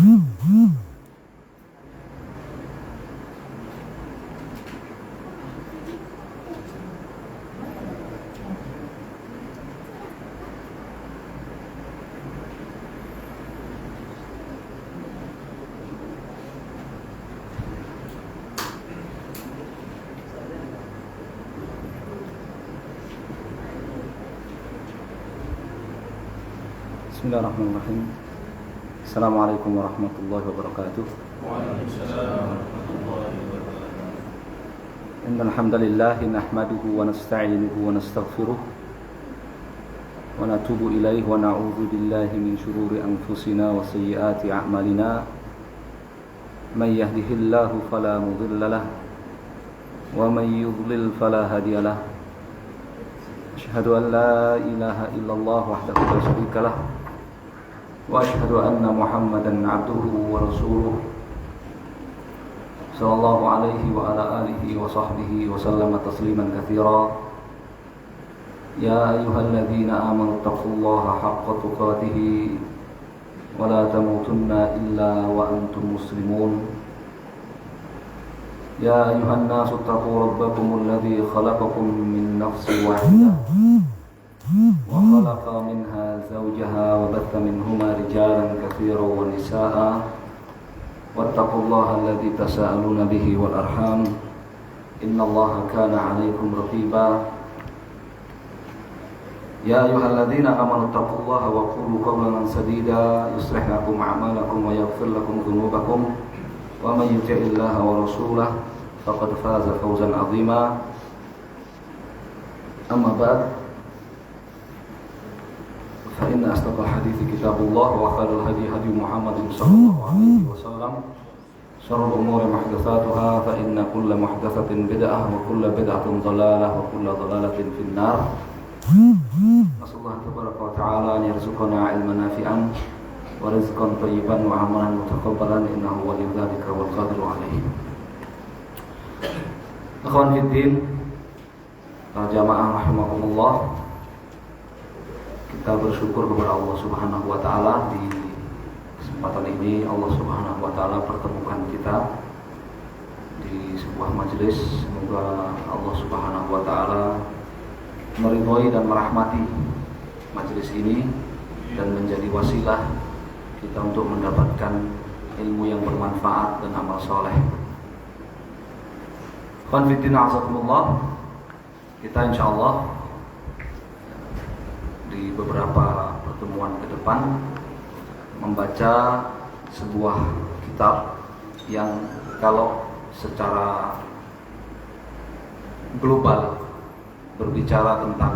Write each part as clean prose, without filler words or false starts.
Bismillahirrahmanirrahim. Assalamualaikum warahmatullahi wabarakatuh. Innal hamdalillah nahmaduhu wa nasta'inuhu wa nastaghfiruh wa natubu ilaihi wa na'udzu billahi min shururi anfusina wa sayyiati a'malina. May yahdihillahu fala mudilla lahu wa may yudlil fala hadiya lahu. Asyhadu an la ilaha illallah wahdahu la syarika lahu wa asyhadu anna Muhammadan abduhu wa rasuluh sallallahu alaihi wa ala alihi wa sahbihi wa sallama tasliman katsira. Ya ayyuhalladzina amanu taqullaha haqqa tuqatih wa la tamutunna illa wa antum muslimun. Ya ayuhan nasu taqu rabbakumul ladzi khalaqakum min nafsin wahidah wa khalaqa minha zawjaha wa batha minhuma rijalan katsiran wa nisaa'a wattaqullaha alladzi tasaaluna bihi wal arham innallaha kana 'alaykum raqiba. Ya ayyuhalladzina amanu taqullaha wa qulu qawlan sadida yuslih lakum a'malakum wa yaghfir lakum dhunubakum wa may yuti'illaha wa rasulahu faqad faza fawzan 'azima. Amma ba'd, fa inna asdaqal hadithi kitabullah wa khairal hadi hadi Muhammadin sallallahu alaihi wasallam. Syarrul umuri muhdatsatuha fa inna kulla muhdatsatin bid'ah wa kulla bid'atin dhalalah wa kulla dhalalatin finnar. Nasallahu tabaraka wa ta'ala an yarzuqana ilman nafi'an wa rizqan thayyiban wa amalan mutaqabbalan innahu waliyyu dzalika wal qadiru alaihi. Akhwan fiddin, para jamaah rahimakumullah, kita bersyukur kepada Allah Subhanahu wa taala di kesempatan ini Allah Subhanahu wa taala pertemukan kita di sebuah majelis. Semoga Allah Subhanahu wa taala meridhoi dan merahmati majelis ini dan menjadi wasilah kita untuk mendapatkan ilmu yang bermanfaat dan amal soleh. Khonfiddina azakumullah, kita insyaallah di beberapa pertemuan ke depan membaca sebuah kitab yang kalau secara global berbicara tentang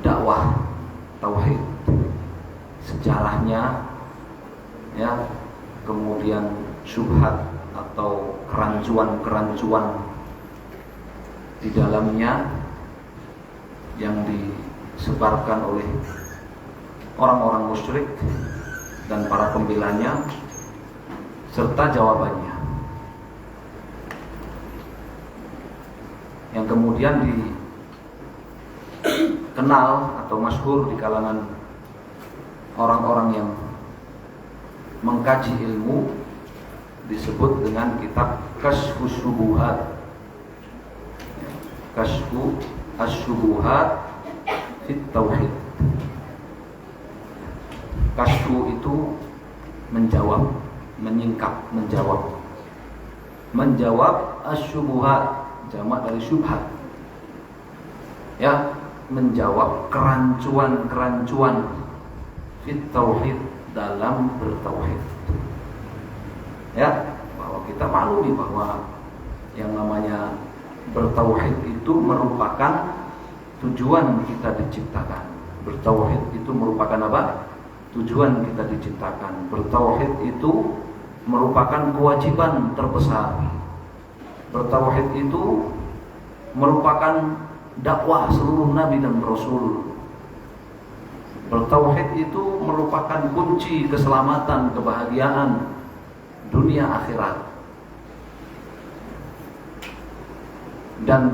dakwah tauhid, sejarahnya, ya, kemudian syubhat atau kerancuan-kerancuan di dalamnya yang disebarkan oleh orang-orang musyrik dan para pembelanya serta jawabannya, yang kemudian dikenal atau masyhur di kalangan orang-orang yang mengkaji ilmu disebut dengan kitab Kashfus Syubuhat. Kashfu Asy-Syubuhat fit Tauhid. Kashfu itu menjawab, menyingkap, menjawab. Menjawab asy-syubuhat, jamak dari syubhat. Ya, menjawab kerancuan-kerancuan fit Tauhid, dalam bertauhid. Ya, bahwa kita maklumi bahwa yang namanya bertauhid itu merupakan tujuan kita diciptakan. Bertauhid itu merupakan apa? Tujuan kita diciptakan. Bertauhid itu merupakan kewajiban terbesar. Bertauhid itu merupakan dakwah seluruh nabi dan rasul. Bertauhid itu merupakan kunci keselamatan, kebahagiaan dunia akhirat. Dan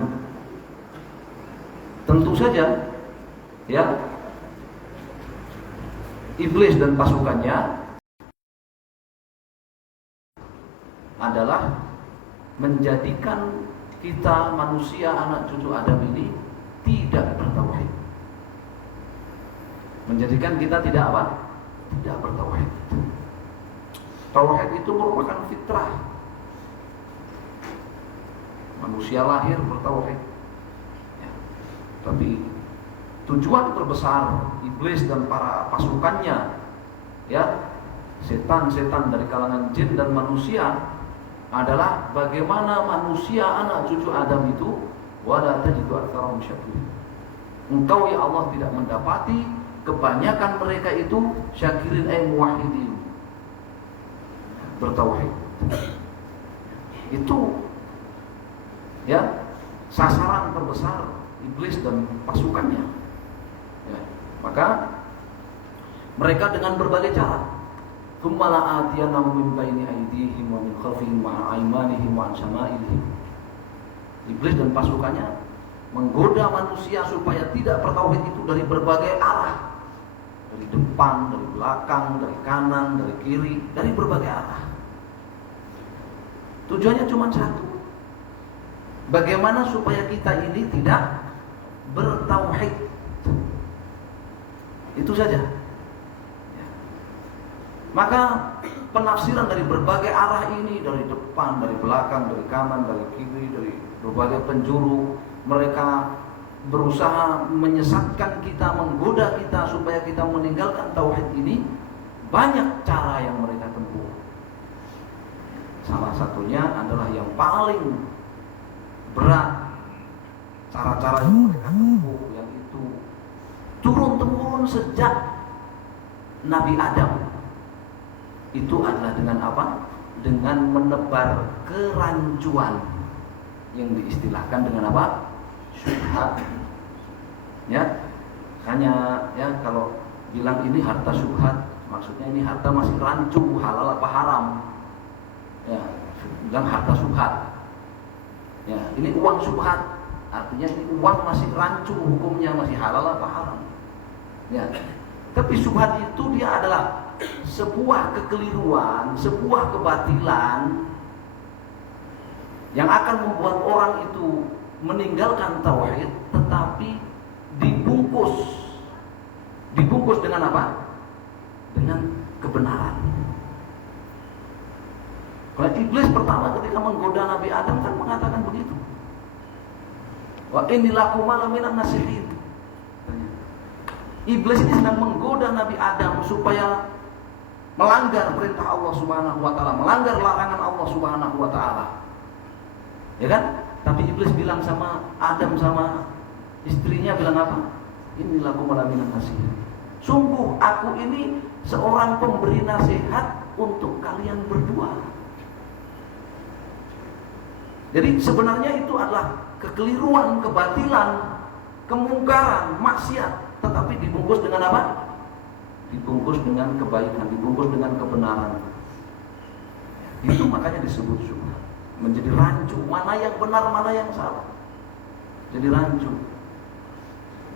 tentu saja, ya, iblis dan pasukannya adalah menjadikan kita manusia anak cucu Adam ini tidak bertauhid. Menjadikan kita tidak apa? Tidak bertauhid. Tauhid itu merupakan fitrah. Manusia lahir bertauhid. Ya. Tapi tujuan terbesar iblis dan para pasukannya, ya, setan-setan dari kalangan jin dan manusia adalah bagaimana manusia anak cucu Adam itu wala tajidu aktsarahum syakirin. Engkau ya Allah tidak mendapati kebanyakan mereka itu syakirin ay muwahhidin, bertauhid. Itu ya sasaran terbesar iblis dan pasukannya. Ya, maka mereka dengan berbagai cara, thumma la'atiyannahum min baini aydihim wa min khalfihim wa an aymanihim wa an syama'ilihim. Iblis dan pasukannya menggoda manusia supaya tidak bertauhid itu dari berbagai arah. Dari depan, dari belakang, dari kanan, dari kiri, dari berbagai arah. Tujuannya cuma satu. Bagaimana supaya kita ini tidak bertauhid. Itu saja. Maka penafsiran dari berbagai arah ini, dari depan, dari belakang, dari kanan, dari kiri, dari berbagai penjuru, mereka berusaha menyesatkan kita, menggoda kita supaya kita meninggalkan tauhid ini. Banyak cara yang mereka tempuh. Salah satunya adalah yang paling berat, cara-cara yang mereka tempuh, yang itu turun-temurun sejak Nabi Adam. Itu adalah dengan apa? Dengan menebar kerancuan yang diistilahkan dengan apa? Syubhat. Ya, hanya ya kalau bilang ini harta syubhat, maksudnya ini harta masih rancu, halal apa haram. Ya, bilang harta syubhat. Ya, ini uang syubhat, artinya ini uang masih rancu, hukumnya masih halal apa haram. Ya, tapi syubhat itu dia adalah sebuah kekeliruan, sebuah kebatilan yang akan membuat orang itu meninggalkan tauhid, tetapi dibungkus dengan apa? Dengan kebenaran. Kalau iblis pertama ketika menggoda Nabi Adam kan mengatakan begitu. Wa inni lakuma laminan nasihin. Iblis ini sedang menggoda Nabi Adam supaya melanggar perintah Allah Subhanahu wa taala, melanggar larangan Allah Subhanahu wa taala. Ya kan? Tapi iblis bilang sama Adam, sama istrinya bilang apa? Inilah kumalamin nasihat. Sungguh aku ini seorang pemberi nasihat untuk kalian berdua. Jadi sebenarnya itu adalah kekeliruan, kebatilan, kemungkaran, maksiat, tetapi dibungkus dengan apa? Dibungkus dengan kebaikan, dibungkus dengan kebenaran. Itu makanya disebut syubhat. Menjadi rancu, mana yang benar, mana yang salah. Jadi rancu.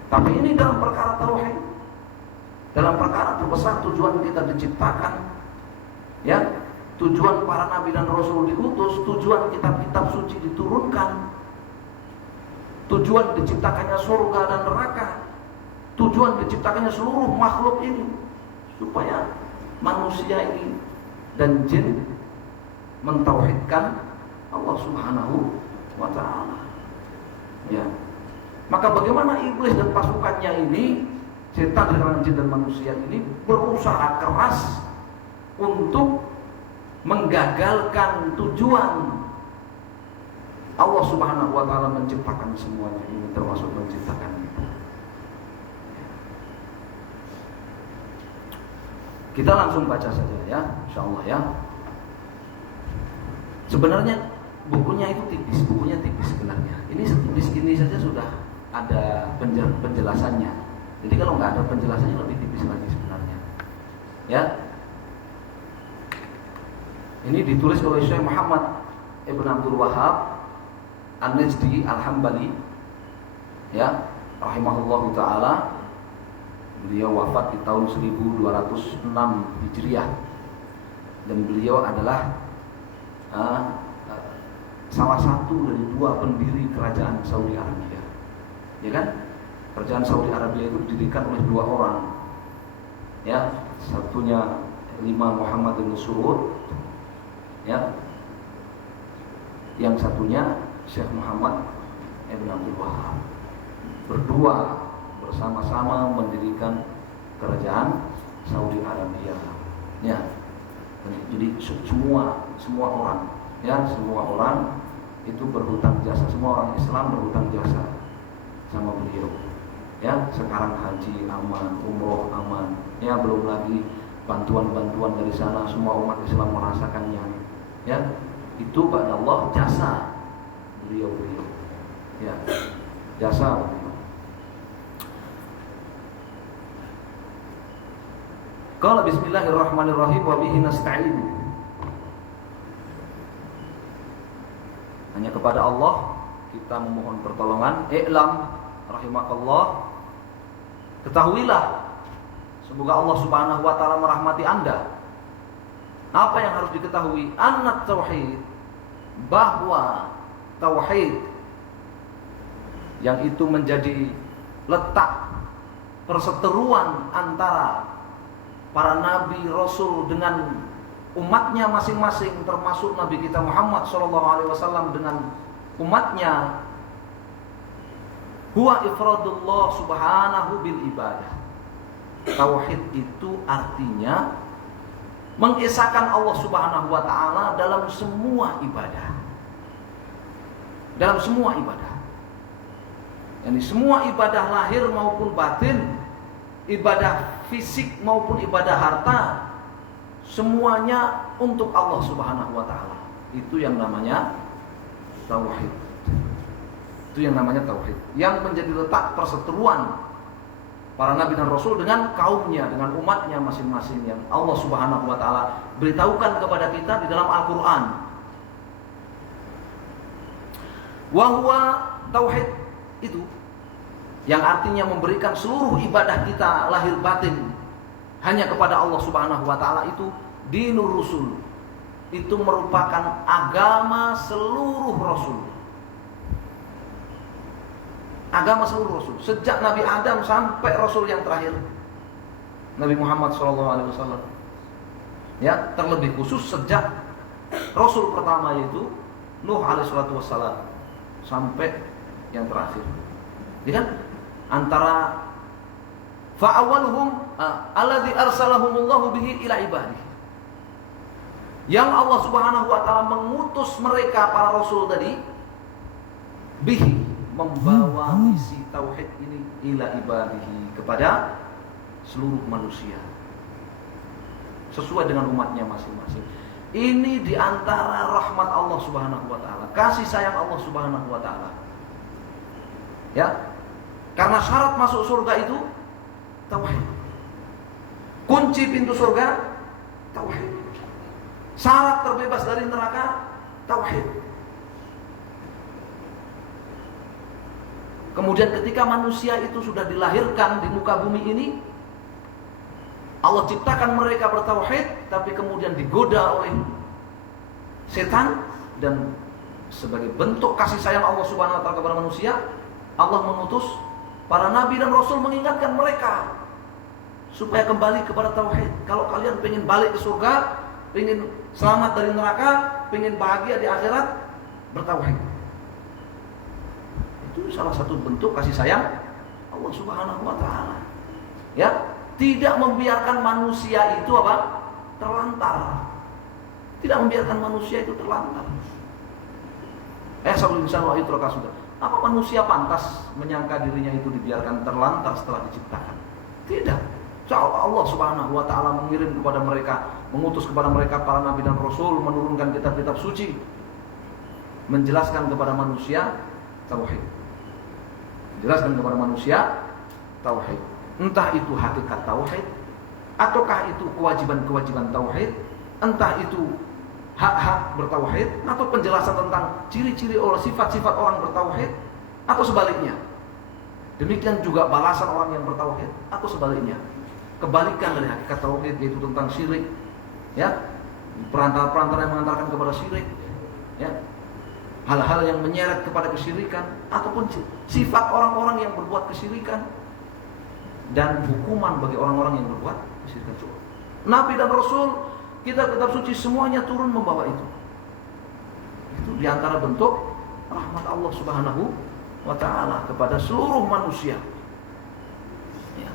Tapi ini dalam perkara tauhid, dalam perkara terbesar tujuan kita diciptakan, ya, tujuan para nabi dan rasul diutus, tujuan kitab-kitab suci diturunkan, tujuan diciptakannya surga dan neraka, tujuan diciptakannya seluruh makhluk ini supaya manusia ini dan jin mentauhidkan Allah Subhanahu wa ta'ala. Ya. Maka bagaimana iblis dan pasukannya ini, setan dari kalangan jin dan manusia ini berusaha keras untuk menggagalkan tujuan Allah Subhanahu wa ta'ala menciptakan semuanya ini, termasuk menciptakan kita. Kita langsung baca saja ya, insyaallah ya. Sebenarnya bukunya itu tipis, bukunya tipis sebenarnya. Ini setipis ini saja sudah ada penjelasannya. Jadi kalau nggak ada penjelasannya lebih tipis lagi sebenarnya. Ya. Ini ditulis oleh Syekh Muhammad Ibn Abdul Wahhab An-Najdi Al-Hambali, ya, rahimahullahu taala. Beliau wafat di tahun 1206 Hijriah dan beliau adalah uh, salah satu dari dua pendiri kerajaan Saudi Arabia, ya kan? Kerajaan Saudi Arabia itu didirikan oleh dua orang, ya, satunya Imam Muhammad bin Surur, ya, yang satunya Syekh Muhammad Ibn Abdul Wahab. Berdua bersama-sama mendirikan kerajaan Saudi Arabia, ya. Jadi semua orang, ya, semua orang itu berhutang jasa, semua orang Islam berhutang jasa sama beliau. Ya, sekarang haji aman, umroh aman, ya, belum lagi bantuan-bantuan dari sana, semua umat Islam merasakannya, ya. Itu pada Allah jasa beliau, ya, jasa beliau. Qala bismillahirrahmanirrahim wa bihi nasta'in. Hanya kepada Allah kita memohon pertolongan. I'lam rahimakallah, ketahuilah, semoga Allah Subhanahu wa taala merahmati Anda. Apa yang harus diketahui? Annat tauhid, bahwa tauhid yang itu menjadi letak perseteruan antara para nabi rasul dengan umatnya masing-masing, termasuk Nabi kita Muhammad SAW dengan umatnya, huwa ifradullah subhanahu bil ibadah. Tauhid itu artinya mengesahkan Allah Subhanahu wa taala dalam semua ibadah. Dalam semua ibadah. Yani semua ibadah lahir maupun batin, ibadah fisik maupun ibadah harta, semuanya untuk Allah Subhanahu wa taala. Itu yang namanya tauhid. Itu yang namanya tauhid. Yang menjadi letak perseteruan para nabi dan rasul dengan kaumnya, dengan umatnya masing-masing yang Allah Subhanahu wa taala beritahukan kepada kita di dalam Al-Qur'an. Wa huwa tauhid itu yang artinya memberikan seluruh ibadah kita lahir batin hanya kepada Allah Subhanahu wa taala, itu dinur rusul. Itu merupakan agama seluruh rasul. Agama seluruh rasul, sejak Nabi Adam sampai rasul yang terakhir Nabi Muhammad SAW. Ya, terlebih khusus sejak rasul pertama yaitu Nuh alaihissalam sampai yang terakhir. Ya kan? Antara fa'awaluhum alladzi arsalahumullahu bihi ila ibadihi, yang Allah Subhanahu wa taala mengutus mereka para rasul tadi, bihi, membawa misi tauhid ini ila ibadihi, kepada seluruh manusia sesuai dengan umatnya masing-masing. Ini diantara rahmat Allah Subhanahu wa taala, kasih sayang Allah Subhanahu wa taala. Ya. Karena syarat masuk surga itu tauhid. Kunci pintu surga tauhid. Syarat terbebas dari neraka tauhid. Kemudian ketika manusia itu sudah dilahirkan di muka bumi ini, Allah ciptakan mereka bertauhid, tapi kemudian digoda oleh setan, dan sebagai bentuk kasih sayang Allah Subhanahu wa taala kepada manusia, Allah mengutus para nabi dan rasul mengingatkan mereka supaya kembali kepada tauhid. Kalau kalian pengen balik ke surga, pengen selamat dari neraka, pengen bahagia di akhirat, bertauhid. Itu salah satu bentuk kasih sayang Allah Subhanahu wa taala. Ya, tidak membiarkan manusia itu apa? Terlantar. Tidak membiarkan manusia itu terlantar. Sabul insan wa itraka sudah. Apa manusia pantas menyangka dirinya itu dibiarkan terlantar setelah diciptakan? Tidak. Allah Subhanahu wa taala mengirim kepada mereka, mengutus kepada mereka para nabi dan rasul, menurunkan kitab-kitab suci, menjelaskan kepada manusia tauhid. Menjelaskan kepada manusia tauhid. Entah itu hakikat tauhid, ataukah itu kewajiban-kewajiban tauhid, entah itu hak-hak bertauhid, atau penjelasan tentang ciri-ciri oleh sifat-sifat orang bertauhid, atau sebaliknya. Demikian juga balasan orang yang bertauhid, atau sebaliknya. Kebalikan dari hakikat tauhid, yaitu tentang syirik, ya, perantara-perantara yang mengantarkan kepada syirik, ya, hal-hal yang menyeret kepada kesyirikan ataupun sifat orang-orang yang berbuat kesyirikan dan hukuman bagi orang-orang yang berbuat kesyirikan. Nabi dan Rasul, kitab-kitab suci semuanya turun membawa itu. Itu diantara bentuk rahmat Allah Subhanahu wa ta'ala kepada seluruh manusia. Ya.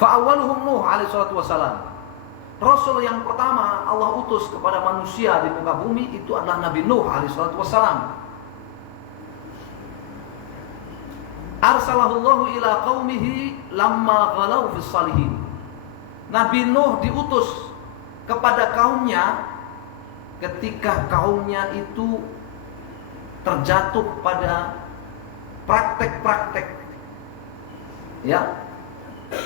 Fa'awwaluhum Nuh alaihi salatu wassalam. Rasul yang pertama Allah utus kepada manusia di muka bumi itu adalah Nabi Nuh alaihi salatu wassalam. Arsalahullahu ila qaumihi lamma ghalau fis salihin. Nabi Nuh diutus kepada kaumnya ketika kaumnya itu terjatuh pada praktek-praktek, ya,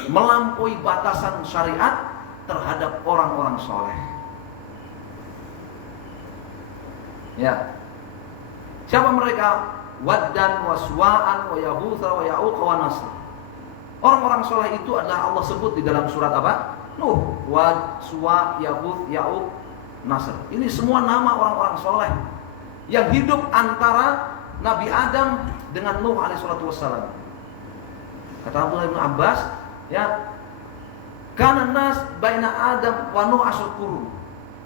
melampaui batasan syariat terhadap orang-orang soleh. Ya, siapa mereka? Waddan wa Suwa'an wa Yaghutha wa Ya'uq wa Nasr. Orang-orang soleh itu adalah Allah sebut di dalam surat apa? Nuh, Wad, Suwa, Yaghuth, Ya'uq, Nasr. Ini semua nama orang-orang soleh yang hidup antara Nabi Adam dengan Nuh alaihi salatu wassalam. Kata Abdullah bin Abbas, ya, kana nas baina Adam wa Nuh asr qurun,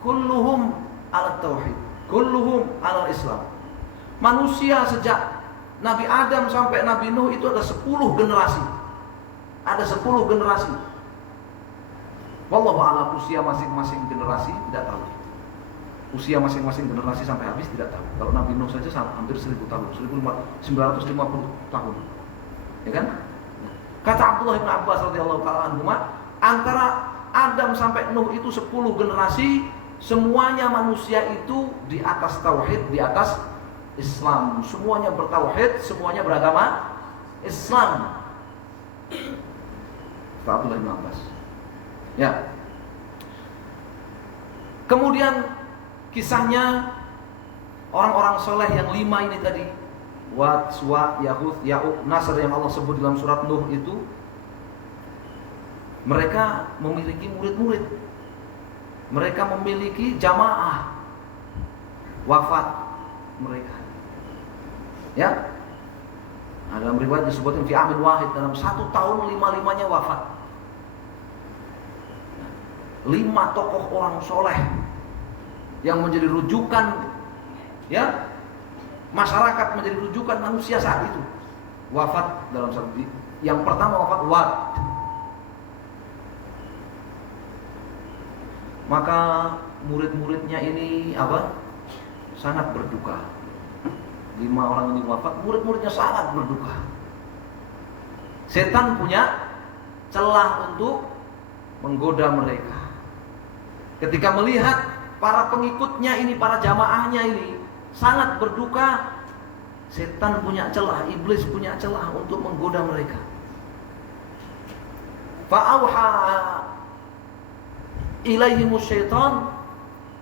kulluhum ala tauhid, kulluhum ala Islam. Manusia sejak Nabi Adam sampai Nabi Nuh itu ada 10 generasi. Ada 10 generasi. Wallahu a'lam usia masing-masing generasi tidak tahu. Usia masing-masing generasi sampai habis tidak tahu. Kalau Nabi Nuh saja hampir 1000 tahun, 1950 tahun. Ya kan? Kata Abdullah bin Abbas radhiyallahu ta'ala anhu, antara Adam sampai Nuh itu 10 generasi, semuanya manusia itu di atas tauhid, di atas Islam. Semuanya bertauhid, semuanya beragama Islam. Kata Abdullah bin Abbas. Ya. Kemudian kisahnya orang-orang soleh yang 5 ini tadi, Wad, Suwa, Yaghuth, Ya'uq, Nasr yang Allah sebut dalam surat Nuh itu, mereka memiliki murid-murid. Mereka memiliki jamaah wafat mereka. Ya. Nah, dalam riwayat disebutkan fi amin wahid, dalam 1 tahun 5-5-nya wafat. 5 tokoh orang soleh yang menjadi rujukan, ya, masyarakat, menjadi rujukan manusia saat itu wafat dalam satu. Yang pertama wafat Wad. Maka murid-muridnya ini apa? Sangat berduka. 5 orang ini wafat, murid-muridnya sangat berduka. Setan punya celah untuk menggoda mereka. Ketika melihat para pengikutnya ini, para jamaahnya ini sangat berduka, setan punya celah, iblis punya celah untuk menggoda mereka. Fa'auha ilaihimus syaitan,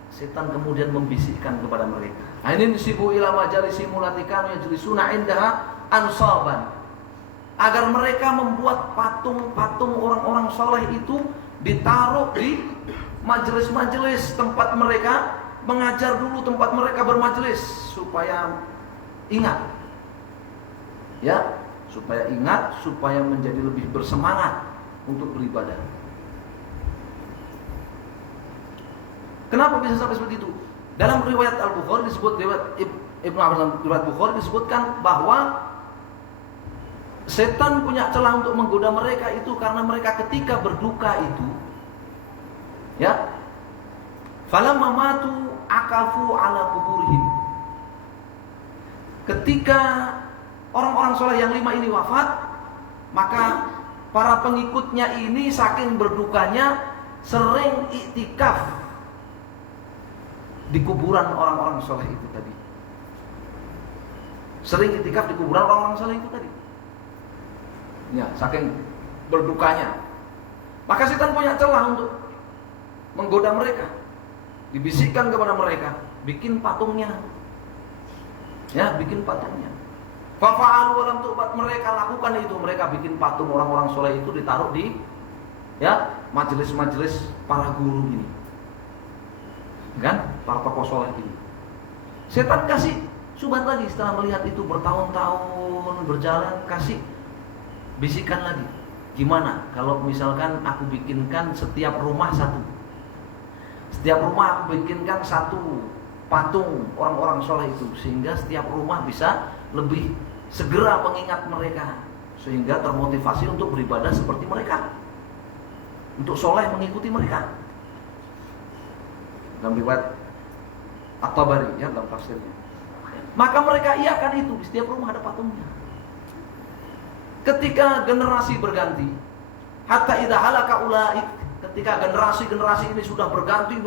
setan kemudian membisikkan kepada mereka. Ini nisibu ila majalisi mulatikan yajlisuna indaha ansaban, agar mereka membuat patung-patung orang-orang soleh itu ditaruh di majelis-majelis tempat mereka mengajar dulu, tempat mereka bermajelis, supaya ingat, ya, supaya ingat, supaya menjadi lebih bersemangat untuk beribadah. Kenapa bisa sampai seperti itu? Dalam riwayat Al-Bukhari disebut, riwayat Ibnu Abbas, riwayat Bukhari disebutkan bahwa setan punya celah untuk menggoda mereka itu karena mereka ketika berduka itu, ya, falamma matu akafu ala kuburihim. Ketika orang-orang soleh yang 5 ini wafat, maka para pengikutnya ini saking berdukanya sering iktikaf di kuburan orang-orang soleh itu tadi. Sering iktikaf di kuburan orang-orang soleh itu tadi. Ya, saking berdukanya. Maka setan punya celah untuk menggoda mereka. Dibisikkan kepada mereka, bikin patungnya. Ya, bikin patungnya. Fafa'alu walam tu'bat, mereka lakukan itu, mereka bikin patung orang-orang soleh itu ditaruh di, ya, majelis-majelis para guru ini. Kan? Para tokoh soleh ini. Setan kasih subhat lagi setelah melihat itu bertahun-tahun berjalan, kasih bisikan lagi. Gimana kalau misalkan aku bikinkan setiap rumah satu? Setiap rumah aku bikinkan satu patung orang-orang soleh itu, sehingga setiap rumah bisa lebih segera mengingat mereka, sehingga termotivasi untuk beribadah seperti mereka, untuk soleh mengikuti mereka. Dalam riwayat At-Tabari ya, dalam tafsirnya. Maka mereka iakan itu, di setiap rumah ada patungnya. Ketika generasi berganti, hatta idza halaka ulaik, ketika generasi ini sudah berganti,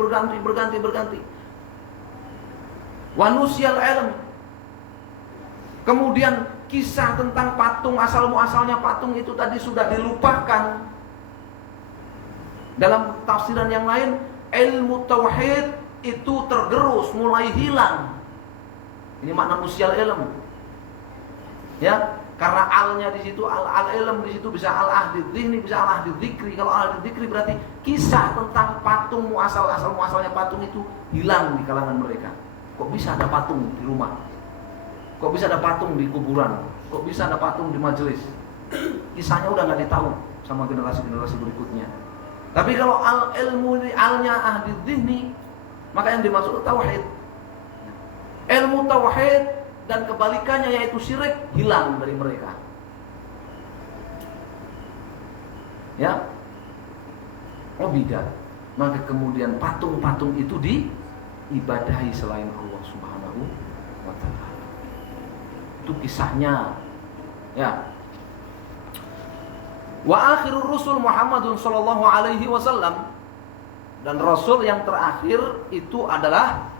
wa nusyal ilm, kemudian kisah tentang patung, asal muasalnya patung itu tadi sudah dilupakan. Dalam tafsiran yang lain, ilmu tauhid itu tergerus, mulai hilang. Ini makna nusyal ilm. Ya, karena alnya di situ, al-ilm di situ bisa al-ahdi dzihni, bisa al-ahdi dzikri. Kalau al-ahdi dzikri berarti kisah tentang patung, asal muasalnya patung itu hilang di kalangan mereka. Kok bisa ada patung di rumah? Kok bisa ada patung di kuburan? Kok bisa ada patung di majelis? Kisahnya udah nggak ditahu sama generasi-generasi berikutnya. Tapi kalau al-ilmu ini alnya ahdi dzihni, maka yang dimaksud tauhid. Ilmu tauhid dan kebalikannya yaitu syirik hilang dari mereka. Ya. Bidah. Maka kemudian patung-patung itu diibadahi selain Allah Subhanahu wa taala. Itu kisahnya. Ya. Wa akhirur rusul Muhammadun sallallahu alaihi wasallam, dan rasul yang terakhir itu adalah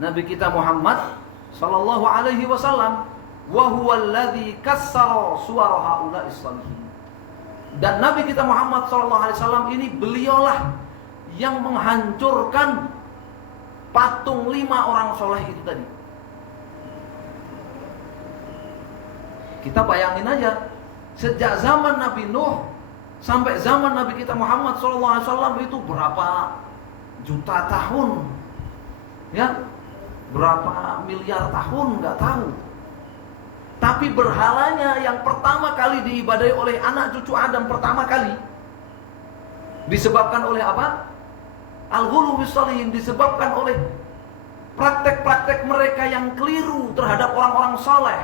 Nabi kita Muhammad sallallahu alaihi wasallam, wa huwa alladzi kassara suwara haula'is salihin. Dan Nabi kita Muhammad sallallahu alaihi wasallam ini beliaulah yang menghancurkan patung 5 orang soleh itu tadi. Kita bayangin aja, sejak zaman Nabi Nuh sampai zaman Nabi kita Muhammad sallallahu alaihi wasallam itu berapa juta tahun, ya, berapa miliar tahun nggak tahu. Tapi berhalanya yang pertama kali diibadahi oleh anak cucu Adam pertama kali disebabkan oleh apa? Al-ghulu bis-shalihin, disebabkan oleh praktek-praktek mereka yang keliru terhadap orang-orang saleh,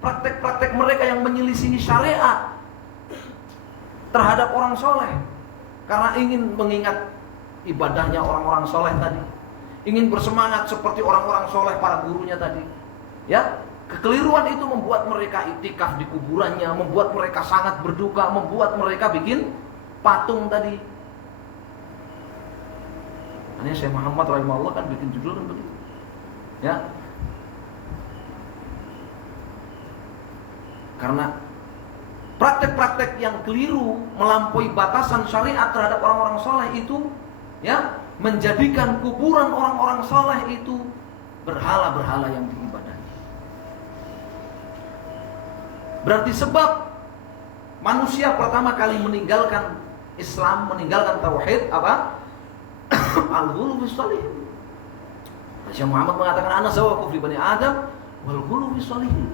praktek-praktek mereka yang menyelisihi syariat terhadap orang soleh, karena ingin mengingat ibadahnya orang-orang soleh tadi, ingin bersemangat seperti orang-orang soleh para gurunya tadi. Ya, kekeliruan itu membuat mereka iktikaf di kuburannya, membuat mereka sangat berduka, membuat mereka bikin patung tadi. Ini Syekh Muhammad rahimahullah kan bikin judul kan begitu. Ya, karena praktek-praktek yang keliru melampaui batasan syariat terhadap orang-orang soleh itu, ya, menjadikan kuburan orang-orang soleh itu berhala-berhala yang diibadahi. Berarti sebab manusia pertama kali meninggalkan Islam, meninggalkan tauhid apa? Al-ghulu bis-shalihin. Syekh Muhammad mengatakan ana sawa kufri bani Adam wal ghulu bis-shalihin.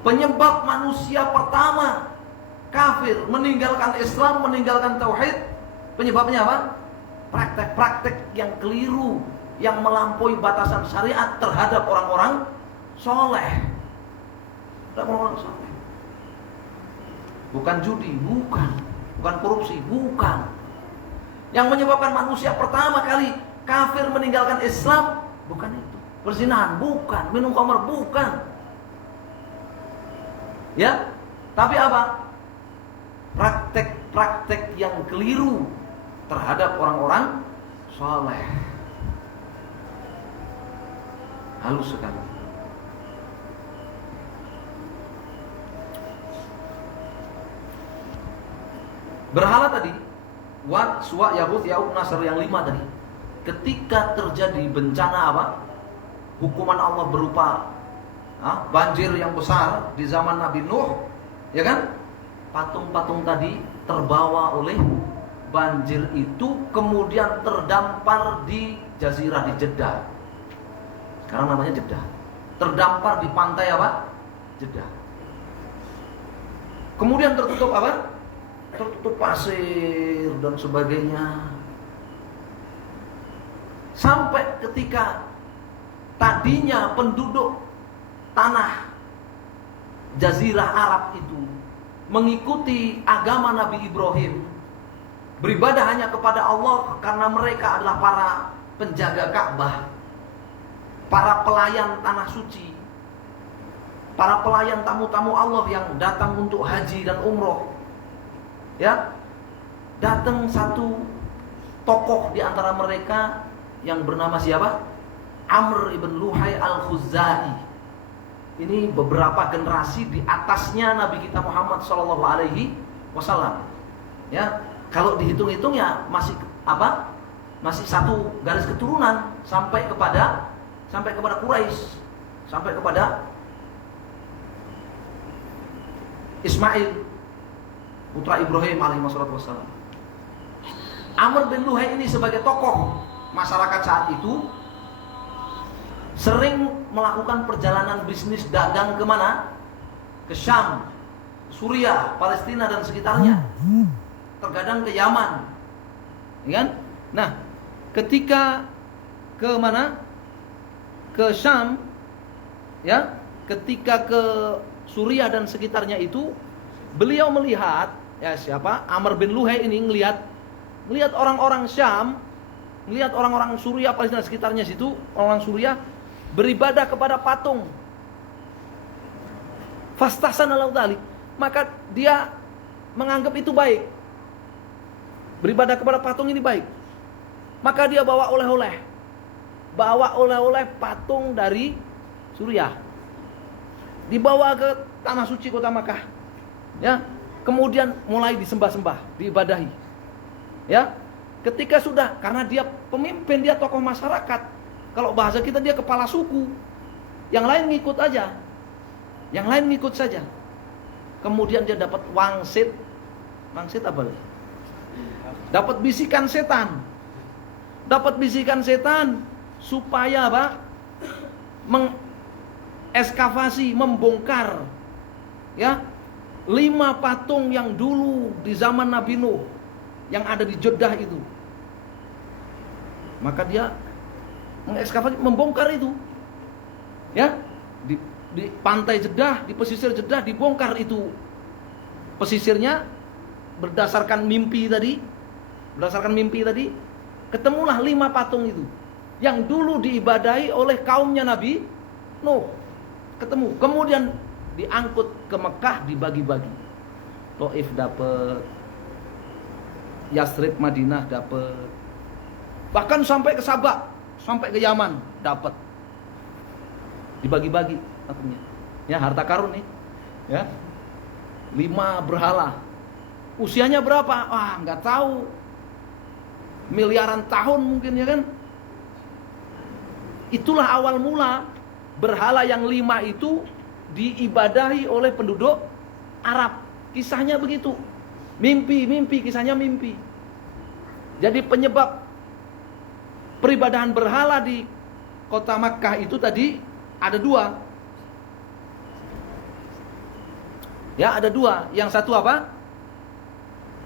Penyebab manusia pertama kafir, meninggalkan Islam, meninggalkan tauhid, penyebabnya apa? Praktek-praktek yang keliru, yang melampaui batasan syariat terhadap orang-orang soleh. Orang-orang soleh. Bukan judi, bukan korupsi, bukan. Yang menyebabkan manusia pertama kali kafir meninggalkan Islam bukan itu. Perzinahan bukan, minum khamar bukan. Ya, tapi apa? Praktek-praktek yang keliru terhadap orang-orang soleh. Halus sekali. Berhala tadi, Wat, Suwa, Yahud, Ya'uq, Nasr yang 5 tadi. Ketika terjadi bencana apa? Hukuman Allah berupa banjir yang besar di zaman Nabi Nuh, ya kan? Patung-patung tadi terbawa oleh banjir itu, kemudian terdampar di jazirah di Jeddah. Sekarang namanya Jeddah. Terdampar di pantai apa? Jeddah. Kemudian tertutup apa? Tertutup pasir dan sebagainya. Sampai ketika tadinya penduduk tanah Jazirah Arab itu mengikuti agama Nabi Ibrahim, beribadah hanya kepada Allah karena mereka adalah para penjaga Ka'bah, para pelayan tanah suci, para pelayan tamu-tamu Allah yang datang untuk haji dan umroh. Ya, datang satu tokoh di antara mereka yang bernama siapa? Amr ibn Luhai al-Khuzai. Ini beberapa generasi di atasnya Nabi kita Muhammad sallallahu alaihi wasallam. Ya, kalau dihitung-hitung ya masih apa? Masih satu garis keturunan sampai kepada Quraisy, sampai kepada Ismail putra Ibrahim alaihi wassalam. Amr bin Luhai ini sebagai tokoh masyarakat saat itu sering melakukan perjalanan bisnis dagang kemana? Ke Syam, Suriah, Palestina dan sekitarnya. Terkadang ke Yaman, ya kan? Nah, ketika ke mana? Ke Syam, ya, ketika ke Suriah dan sekitarnya itu, beliau melihat, ya siapa? Amr bin Luhai ini melihat orang-orang Syam, melihat orang-orang Suriah, Palestina sekitarnya situ, orang-orang Suriah beribadah kepada patung. Fastahsan ala dzalik, maka dia menganggap itu baik. Beribadah kepada patung ini baik. Maka dia bawa oleh-oleh patung dari Suriah. Dibawa ke tanah suci kota Makkah. Ya, kemudian mulai disembah-sembah, diibadahi. Ya, ketika sudah, karena dia pemimpin, dia tokoh masyarakat. Kalau bahasa kita dia kepala suku. Yang lain ngikut aja. Yang lain ngikut saja. Kemudian dia dapat wangsit. Wangsit apa lagi? Dapat bisikan setan. Dapat bisikan setan supaya apa? Mengeskavasi, membongkar, ya, 5 patung yang dulu di zaman Nabi Nuh yang ada di Jeddah itu. Maka dia mengekskavasi, membongkar itu, ya, di pantai Jeddah, di pesisir Jeddah dibongkar itu pesisirnya berdasarkan mimpi tadi, ketemulah 5 patung itu yang dulu diibadahi oleh kaumnya Nabi Nuh. Ketemu, kemudian diangkut ke Mekah, dibagi-bagi. Taif dapat, Yasrib Madinah dapat, bahkan sampai ke Sabah, sampai ke Yaman dapat, dibagi-bagi artinya. Ya, harta karun nih. Ya. 5 berhala. Usianya berapa? Wah, nggak tahu. Miliaran tahun mungkin, ya kan? Itulah awal mula berhala yang 5 itu diibadahi oleh penduduk Arab. Kisahnya begitu. Mimpi, kisahnya mimpi. Jadi penyebab peribadahan berhala di kota Makkah itu tadi ada 2. Ya, ada 2. Yang satu apa?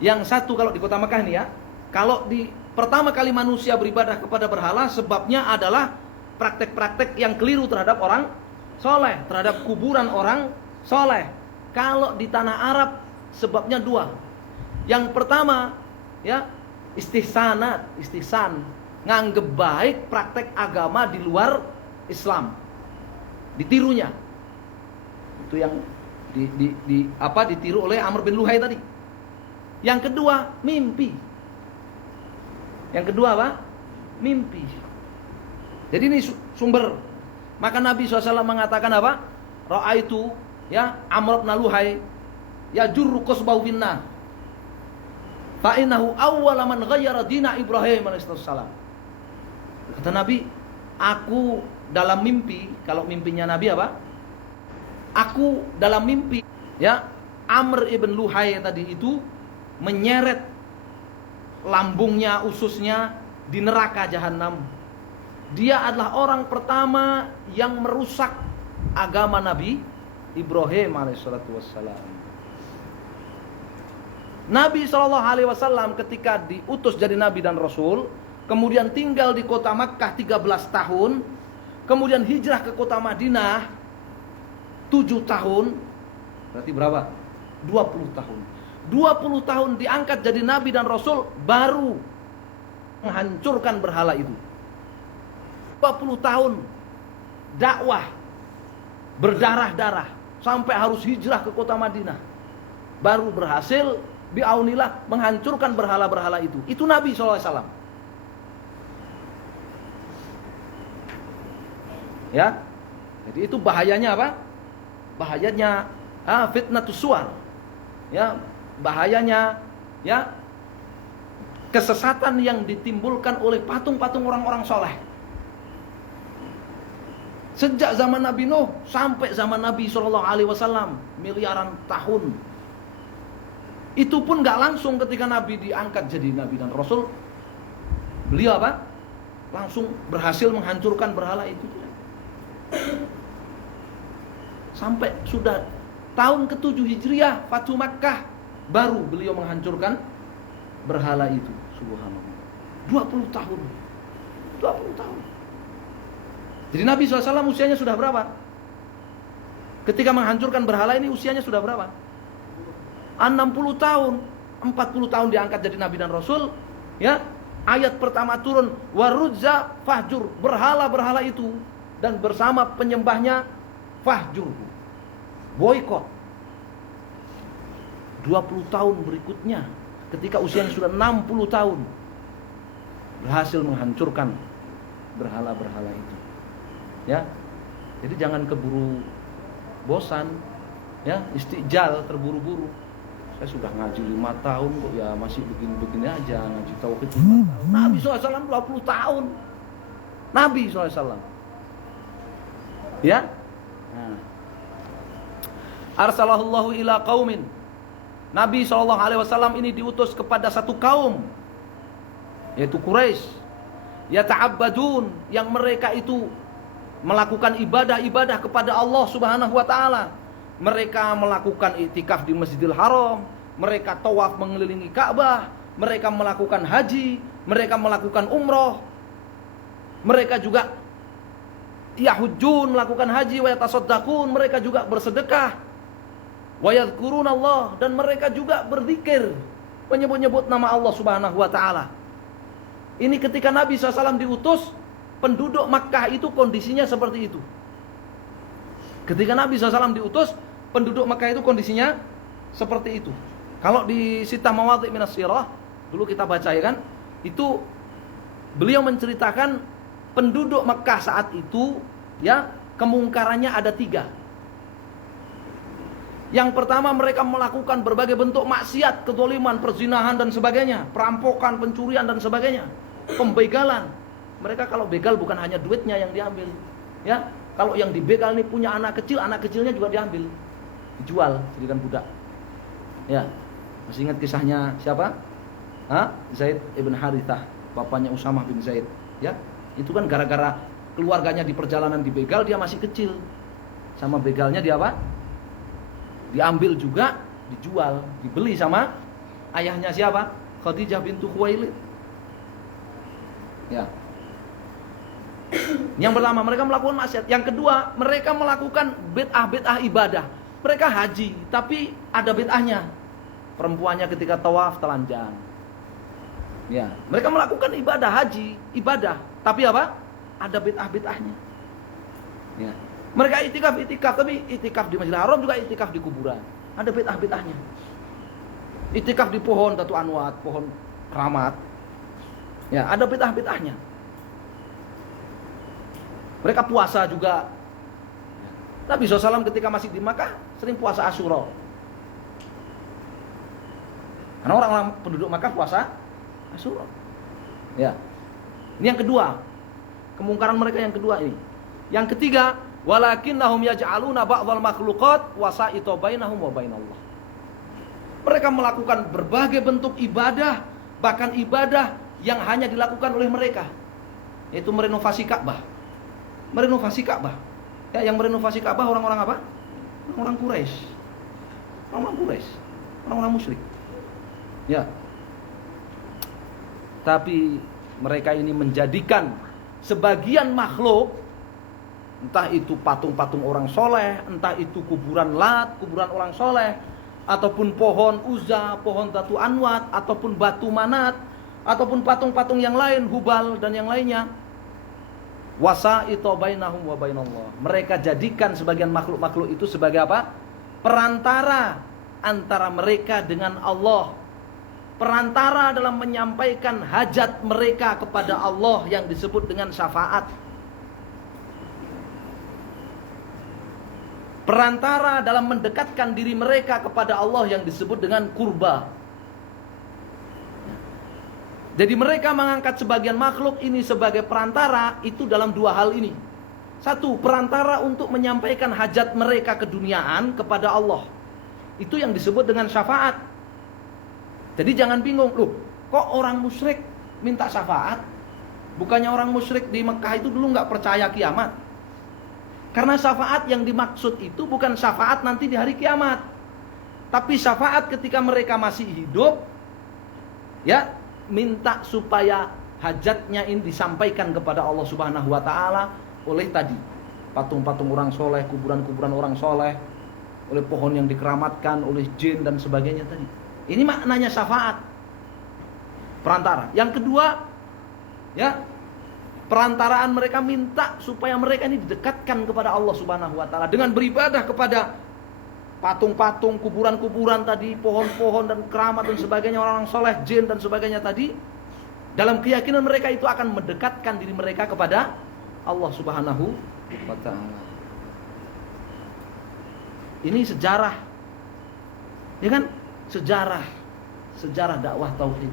Yang satu kalau di kota Makkah ini ya, kalau di pertama kali manusia beribadah kepada berhala, sebabnya adalah praktek-praktek yang keliru terhadap orang soleh, terhadap kuburan orang soleh. Kalau di tanah Arab sebabnya 2. Yang pertama, ya, istihsan, nganggep baik praktek agama di luar Islam, ditirunya. Itu yang ditiru oleh Amr bin Luhai tadi. Yang kedua, mimpi. Yang kedua apa? Mimpi. Jadi ini sumber. Maka Nabi SAW mengatakan apa? Ra'aitu, ya, Amr bin Luhai ya jurru qasbahu finnar. Fa innahu awwala man ghayyara dina Ibrahim alaihissalam. Kata Nabi, aku dalam mimpi, kalau mimpinya Nabi apa? Aku dalam mimpi, ya, Amr ibn Luhai tadi itu menyeret lambungnya, ususnya di neraka jahanam. Dia adalah orang pertama yang merusak agama Nabi Ibrahim alaihissalatu wassalam. Nabi SAW ketika diutus jadi Nabi dan Rasul, kemudian tinggal di kota Makkah 13 tahun, kemudian hijrah ke kota Madinah 7 tahun, berarti berapa? 20 tahun. 20 tahun diangkat jadi Nabi dan Rasul, baru menghancurkan berhala itu. 20 tahun dakwah berdarah-darah sampai harus hijrah ke kota Madinah, baru berhasil biaunillah menghancurkan berhala-berhala itu. Itu Nabi SAW. Ya, jadi itu bahayanya apa? Bahayanya fitnatus suwar. Ya, bahayanya ya kesesatan yang ditimbulkan oleh patung-patung orang-orang soleh. Sejak zaman Nabi Nuh sampai zaman Nabi SAW, miliaran tahun. Itu pun gak langsung ketika Nabi diangkat jadi Nabi dan Rasul, beliau apa? Langsung berhasil menghancurkan berhala itu. Sampai sudah tahun ke-7 Hijriah, Fatu Makkah, baru beliau menghancurkan berhala itu. Subhanallah. 20 tahun. 20 tahun. Jadi Nabi SAW usianya sudah berapa? Ketika menghancurkan berhala ini usianya sudah berapa? 60 tahun. 40 tahun diangkat jadi Nabi dan Rasul. Ya, ayat pertama turun, waruzza fahjur, berhala-berhala itu dan bersama penyembahnya fahjur, boykot. 20 tahun berikutnya, ketika usianya sudah 60 tahun, berhasil menghancurkan berhala-berhala itu. Ya, jadi jangan keburu bosan, ya, istijal, terburu-buru. Saya sudah ngaji 5 tahun kok ya masih begini-begini aja, ngaji tauhid 5 tahun. Nabi SAW 20 tahun. Nabi SAW. Ya. Nah. Arsalahullahu ila qaumin. Nabi SAW ini diutus kepada satu kaum, yaitu Quraisy. Yata'abbadun, yang mereka itu melakukan ibadah-ibadah kepada Allah Subhanahu wa taala. Mereka melakukan iktikaf di Masjidil Haram, mereka tawaf mengelilingi Ka'bah, mereka melakukan haji, mereka melakukan umroh. Mereka juga yahujjun, melakukan haji, wa yatasaddaqun, mereka juga bersedekah. Wa yadhkurunallah, dan mereka juga berzikir, menyebut-nyebut nama Allah Subhanahu wa taala. Ini ketika Nabi SAW diutus, penduduk Makkah itu kondisinya seperti itu. Ketika Nabi SAW diutus, penduduk Makkah itu kondisinya seperti itu. Kalau di Sitah Mawadhi' Minas Sirah, dulu kita baca ya kan, itu beliau menceritakan penduduk Makkah saat itu, ya, kemungkarannya ada 3. Yang pertama, mereka melakukan berbagai bentuk maksiat, kezaliman, perzinahan dan sebagainya, perampokan, pencurian dan sebagainya, pembegalan. Mereka kalau begal bukan hanya duitnya yang diambil, ya. Kalau yang dibegal ini punya anak kecil, anak kecilnya juga diambil, dijual, jadikan budak. Ya, masih ingat kisahnya siapa? Zaid ibn Harithah, bapaknya Usamah bin Zaid. Ya, itu kan gara-gara keluarganya di perjalanan dibegal, dia masih kecil. Sama begalnya dia apa? Diambil juga, dijual, dibeli sama ayahnya siapa? Khadijah bintu Khuwailid. Ya. Yang pertama, mereka melakukan maksiat. Yang kedua, mereka melakukan bid'ah ibadah. Mereka haji, tapi ada bid'ahnya. Perempuannya ketika tawaf telanjang. Ya, mereka melakukan ibadah haji, ibadah, tapi apa? Ada bid'ahnya. Ya. Mereka itikaf, tapi itikaf di Masjidil Haram juga itikaf di kuburan. Ada bid'ahnya. Itikaf di pohon Datu Anwat, pohon keramat. Ya, ada bid'ahnya. Mereka puasa juga. Nabi SAW ketika masih di Makkah sering puasa Asyura. Karena orang-orang penduduk Makkah puasa Asyura. Ya. Ini yang kedua. Kemungkaran mereka yang kedua ini. Yang ketiga, walakinnahum yaj'aluna ba'dhal makhluqat wasa'ita bainahum wa bainallah. Mereka melakukan berbagai bentuk ibadah, bahkan ibadah yang hanya dilakukan oleh mereka. yaitu merenovasi Ka'bah. Merenovasi Ka'bah. Ya, yang merenovasi Ka'bah orang-orang apa? Orang-orang Quraisy. Orang-orang Quraisy. Orang-orang musyrik. Ya. Tapi mereka ini menjadikan sebagian makhluk, entah itu patung-patung orang soleh, entah itu kuburan Lat, kuburan orang soleh, ataupun pohon Uzza, pohon Datu Anwat, ataupun batu Manat, ataupun patung-patung yang lain, Hubal dan yang lainnya. Wasa'ito bainahum wa bainallah. Mereka jadikan sebagian makhluk-makhluk itu sebagai apa? Perantara antara mereka dengan Allah. Perantara dalam menyampaikan hajat mereka kepada Allah yang disebut dengan syafaat. Perantara dalam mendekatkan diri mereka kepada Allah yang disebut dengan kurba. Jadi mereka mengangkat sebagian makhluk ini sebagai perantara itu dalam dua hal ini. Satu, perantara untuk menyampaikan hajat mereka keduniaan kepada Allah. Itu yang disebut dengan syafaat. Jadi jangan bingung, loh, kok orang musyrik minta syafaat? Bukannya orang musyrik di Mekah itu dulu nggak percaya kiamat? Karena syafaat yang dimaksud itu bukan syafaat nanti di hari kiamat, tapi syafaat ketika mereka masih hidup, ya, minta supaya hajatnya ini disampaikan kepada Allah Subhanahu wa taala oleh tadi patung-patung orang soleh, kuburan-kuburan orang soleh, oleh pohon yang dikeramatkan, oleh jin dan sebagainya tadi. Ini maknanya syafaat. Perantara. Yang kedua, ya, perantaraan mereka minta supaya mereka ini didekatkan kepada Allah Subhanahu wa taala dengan beribadah kepada patung-patung, kuburan-kuburan tadi, pohon-pohon dan keramat dan sebagainya, orang-orang soleh, jin dan sebagainya tadi. Dalam keyakinan mereka itu akan mendekatkan diri mereka kepada Allah Subhanahu wa taala. Ini sejarah. Ya kan? Sejarah dakwah tauhid.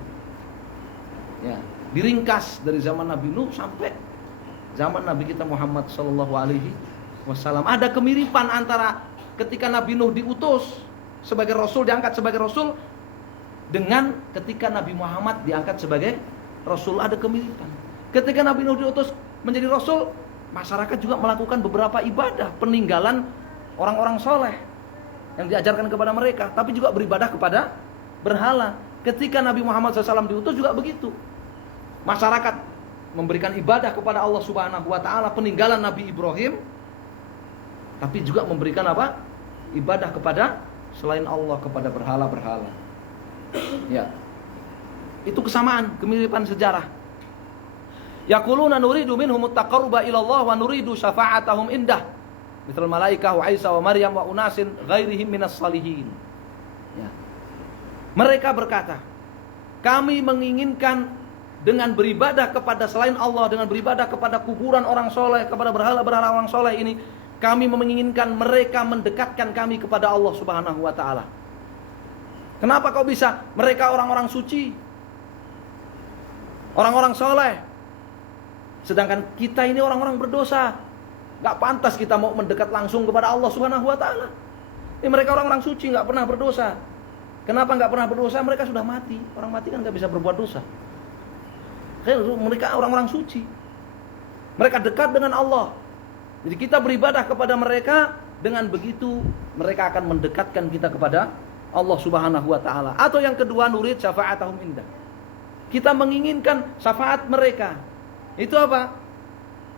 Ya, diringkas dari zaman Nabi Nuh sampai zaman Nabi kita Muhammad sallallahu alaihi wasallam. Ada kemiripan antara ketika Nabi Nuh diutus sebagai rasul, diangkat sebagai rasul, dengan ketika Nabi Muhammad diangkat sebagai rasul, ada kemiripan. Ketika Nabi Nuh diutus menjadi rasul, masyarakat juga melakukan beberapa ibadah peninggalan orang-orang soleh yang diajarkan kepada mereka, tapi juga beribadah kepada berhala. Ketika Nabi Muhammad SAW diutus juga begitu. Masyarakat memberikan ibadah kepada Allah Subhanahu wa taala peninggalan Nabi Ibrahim, tapi juga memberikan apa? Ibadah kepada selain Allah, kepada berhala-berhala. Ya. Itu kesamaan, kemiripan sejarah. Yaquluna nuridu minhum at-taqarruba ila Allah wa nuridu syafa'atahum indah. Misal malaikah wa Isa wa Maryam wa unasin ghairihim minas salihin. Ya. Mereka berkata, kami menginginkan dengan beribadah kepada selain Allah, dengan beribadah kepada kuburan orang soleh, kepada berhala-berhala orang soleh ini, kami menginginkan mereka mendekatkan kami kepada Allah Subhanahu wa taala. Kenapa kau bisa? Mereka orang-orang suci, orang-orang soleh, sedangkan kita ini orang-orang berdosa. Gak pantas kita mau mendekat langsung kepada Allah Subhanahu wa taala. Ini mereka orang-orang suci, gak pernah berdosa. Kenapa gak pernah berdosa? Mereka sudah mati. Orang mati kan gak bisa berbuat dosa. Mereka orang-orang suci. Mereka dekat dengan Allah. Jadi kita beribadah kepada mereka, dengan begitu mereka akan mendekatkan kita kepada Allah Subhanahu wa taala. Atau yang kedua, nurid syafa'atahum indah. Kita menginginkan syafaat mereka. Itu apa?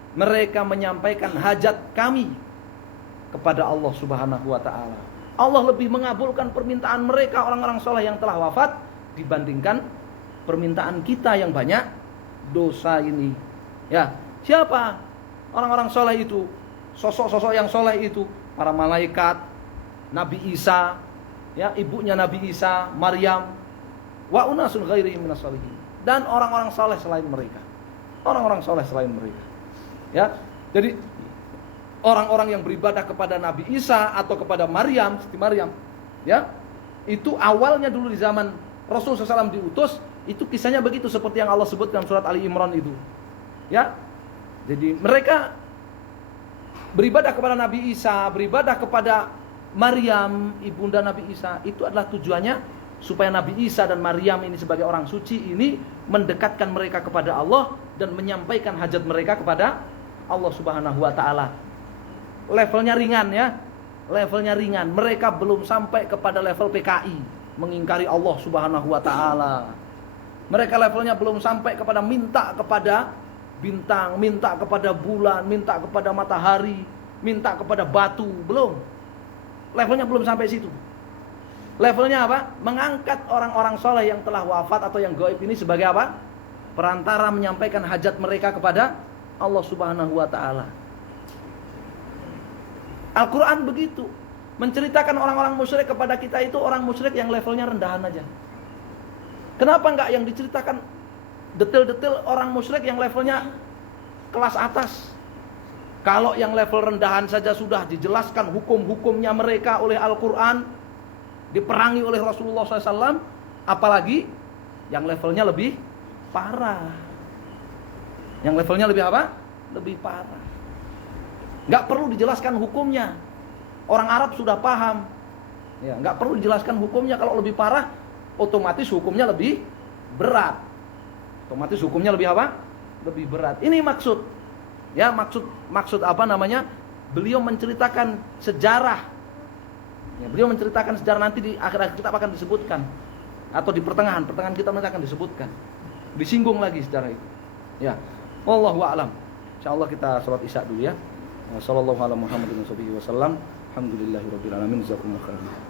Mereka menyampaikan hajat kami kepada Allah Subhanahu wa taala. Allah lebih mengabulkan permintaan mereka orang-orang soleh yang telah wafat dibandingkan permintaan kita yang banyak dosa ini. Ya, siapa orang-orang soleh itu? Sosok-sosok yang soleh itu para malaikat, Nabi Isa, ya, ibunya Nabi Isa, Maryam, wa unasun ghairihim minas salihin, dan orang-orang soleh selain mereka. Orang-orang soleh selain mereka. Ya, jadi orang-orang yang beribadah kepada Nabi Isa atau kepada Maryam, Siti Maryam, ya, itu awalnya dulu di zaman Rasul SAW diutus, itu kisahnya begitu seperti yang Allah sebut dalam surat Ali Imran itu. Ya, jadi mereka beribadah kepada Nabi Isa, beribadah kepada Maryam, ibunda Nabi Isa, itu adalah tujuannya supaya Nabi Isa dan Maryam ini sebagai orang suci ini mendekatkan mereka kepada Allah dan menyampaikan hajat mereka kepada Allah Subhanahu wa taala. Levelnya ringan ya. Levelnya ringan. Mereka belum sampai kepada level PKI, mengingkari Allah Subhanahu wa taala. Mereka levelnya belum sampai kepada minta kepada bintang, minta kepada bulan, minta kepada matahari, minta kepada batu, belum. Levelnya belum sampai situ. Levelnya apa? Mengangkat orang-orang soleh yang telah wafat atau yang gaib ini sebagai apa? Perantara menyampaikan hajat mereka kepada Allah Subhanahu wa taala. Al-Quran begitu, menceritakan orang-orang musyrik kepada kita itu orang musyrik yang levelnya rendahan aja. Kenapa enggak yang diceritakan detail-detail orang musyrik yang levelnya kelas atas? Kalau yang level rendahan saja sudah dijelaskan hukum-hukumnya mereka oleh Al-Quran, diperangi oleh Rasulullah SAW, apalagi yang levelnya lebih parah. Yang levelnya lebih apa? Lebih parah. Nggak perlu dijelaskan hukumnya. Orang Arab sudah paham. Ya, nggak perlu dijelaskan hukumnya. Kalau lebih parah, otomatis hukumnya lebih berat. Otomatis hukumnya lebih apa? Lebih berat. Ini maksud. Ya, maksud apa namanya? Beliau menceritakan sejarah. Ya, beliau menceritakan sejarah, nanti di akhir kitab akan disebutkan. Atau di pertengahan kitab nanti akan disebutkan. Disinggung lagi sejarah itu. Ya. Wallahu a'lam. Insyaallah kita salat Isya dulu ya. Sallallahu alaihi wa sallam. Alhamdulillahirabbil alamin. Jazakumullahu khairan.